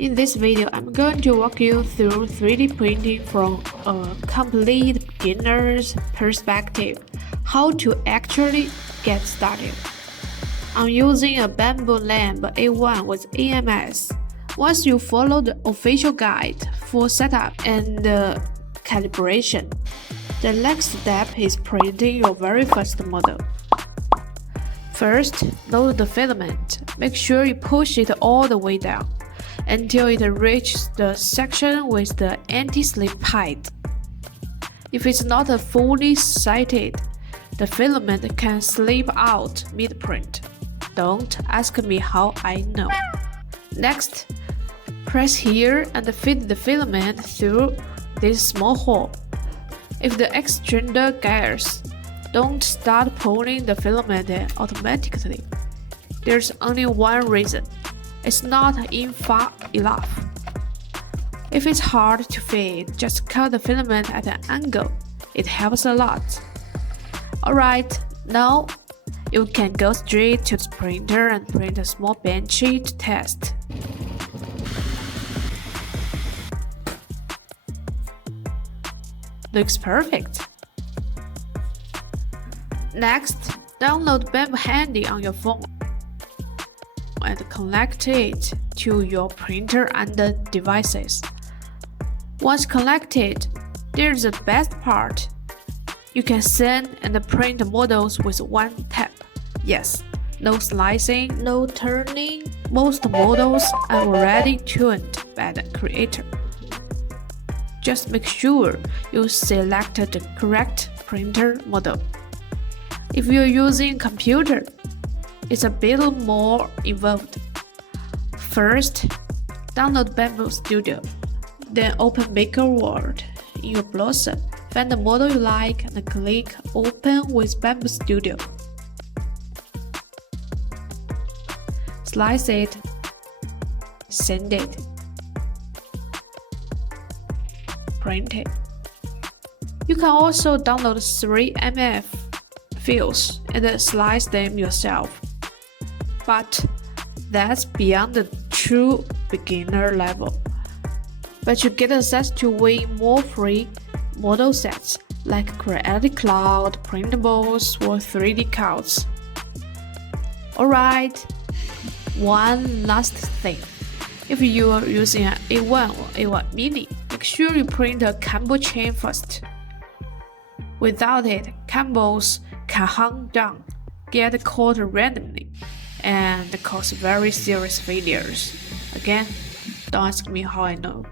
In this video, I'm going to walk you through 3D printing from a complete beginner's perspective, how to actually get started. I'm using a Bambu Lab A1 with AMS. Once you follow the official guide for setup and calibration, the next step is printing your very first model. First, load the filament. Make sure you push it all the way down until it reaches the section with the anti-slip height. If it's not fully sighted, the filament can slip out mid-print. Don't ask me how I know. Next, press here and feed the filament through this small hole. If the extruder gears, don't start pulling the filament automatically. There's only one reason. It's not in far enough. If it's hard to feed, just cut the filament at an angle. It helps a lot. Alright, now you can go straight to the printer and print a small benchy to test. Looks perfect. Next, download Bambu Handy on your phone and connect it to your printer and devices. Once connected, there's the best part. You can send and print models with one tap. Yes, no slicing, no turning. Most models are already tuned by the creator. Just make sure you select the correct printer model. If you're using a computer, it's a bit more involved. First, download Bambu Studio. Then open Maker World in your browser. Find the model you like and click Open with Bambu Studio. Slice it, send it, print it. You can also download 3mm files and slice them yourself. But that's beyond the true beginner level. But you get access to way more free model sets like Creative Cloud, printables, or 3D cards. Alright, one last thing. If you are using an A1 or A1 Mini, make sure you print a cable chain first. Without it, cables can hang down, get caught randomly, and cause very serious failures. Again, don't ask me how I know.